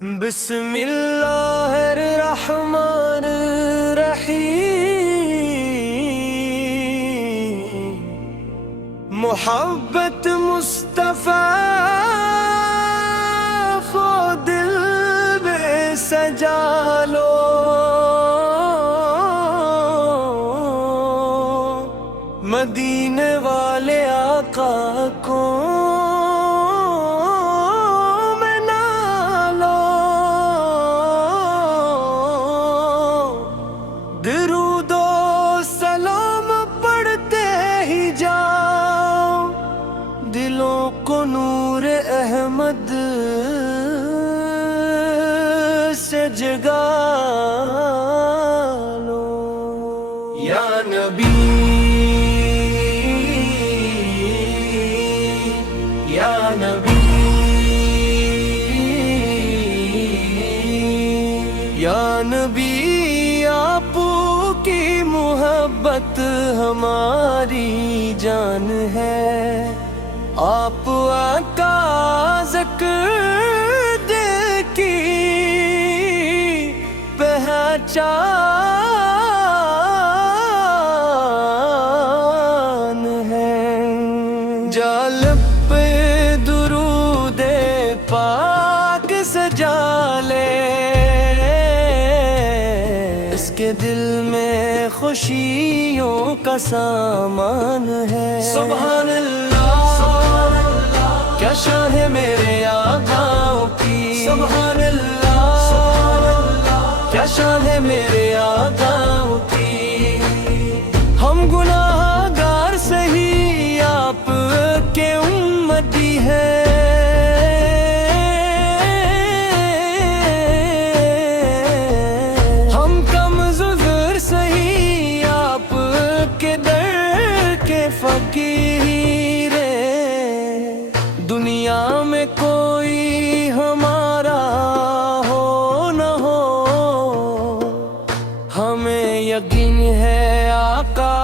بسم اللہ الرحمن الرحیم، محبت مصطفیٰ کو دل میں سجا لو، مدینے والے آقا کو درود و سلام پڑھتے ہی جاؤ، دلوں کو نور احمد سے جگا لو۔ یا نبی یا نبی یا نبی، آپ کی محبت ہماری جان ہے، آپ آقا ذکر کی پہچان ہے، جالب پہ درود پاک سجا لے، اس کے دل میں خوشیوں کا سامان ہے۔ سبحان اللہ، کیا شان ہے میرے آقا کی، سبحان اللہ، کیا شان ہے میرے آقا کی۔ ہم گناہ گار سہی، آپ کے امتی ہیں، فقیر دنیا میں کوئی ہمارا ہو نہ ہو، ہمیں یقین ہے آقا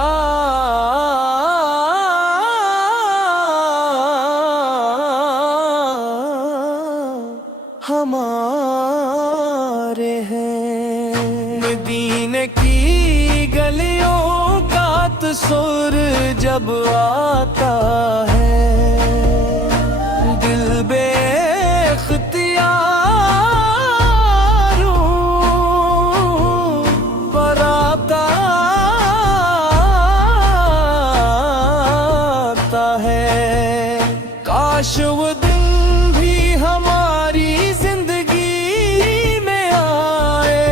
ہمارے ہیں۔ مدینے کی گلیوں کا تصور جب آتا ہے، دل بے اختیار پر آتا ہے، کاش وہ دن بھی ہماری زندگی میں آئے،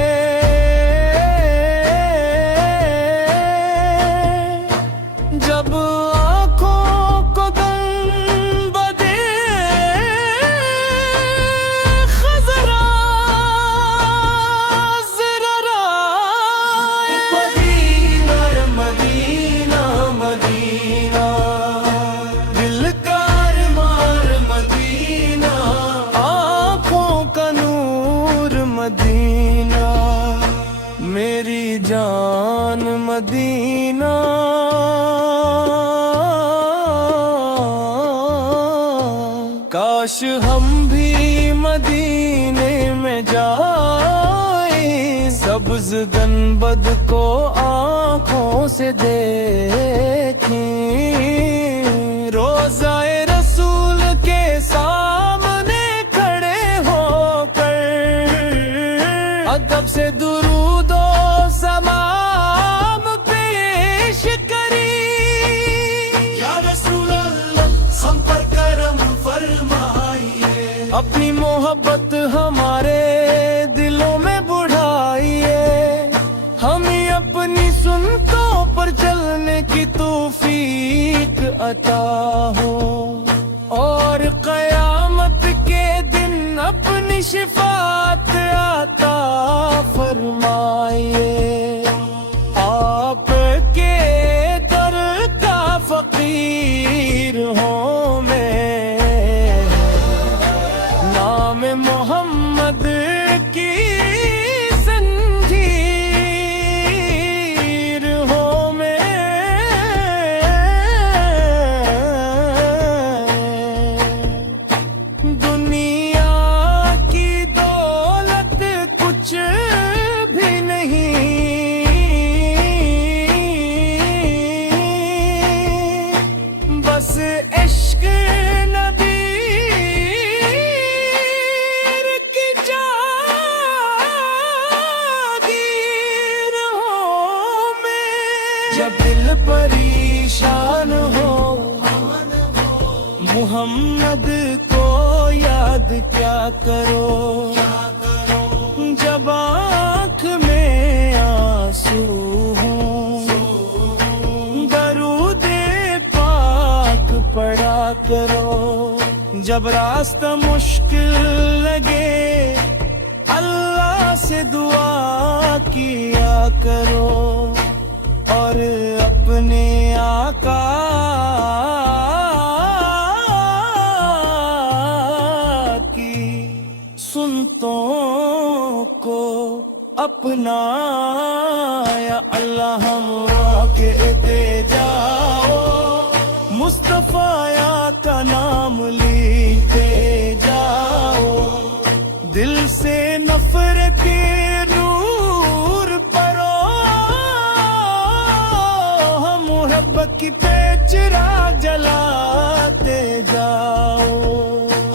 جب مدینہ میری جان مدینہ، کاش ہم بھی مدینے میں جائیں، سبز گنبد کو آنکھوں سے دیکھیں، روضہ رسول کے سامنے کھڑے ہو کر ادب سے درود و سلام پیش کری۔ یا رسول اللہ، ہم پر کرم فرمائیے، اپنی محبت ہمارے دلوں میں بڑھائیے، ہمیں اپنی سنتوں پر چلنے کی توفیق عطا ہو، اور قیامت کے دن اپنی شفاعت عطا فرمائیے۔ آپ کے در کا فقیر ہوں میں، نام محمد کی زنجیر ہوں میں، دنیا کی دو کرو جب آنکھ میں آنسو ہوں درود پاک پڑھا کرو جب راستہ مشکل لگے اللہ سے دعا کیا کرو اور اپنے آقا کی سنتوں کو اپنا یا اللہ ہم کہتے جاؤ مصطفیٰ کا نام لیتے جاؤ دل سے نفرت کے نور پرو ہم محبت کی پیچ راہ جلاتے جاؤ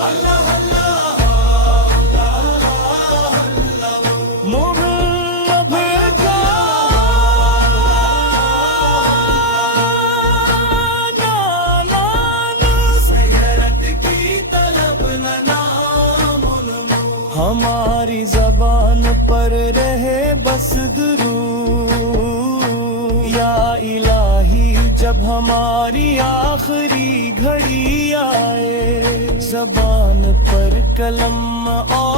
اللہ اللہ محبت کا سیرت کی طلب نام ہماری زبان پر رہے بس درود یا الہی جب ہماری آخری گھڑی آئے زبان پر قلم اور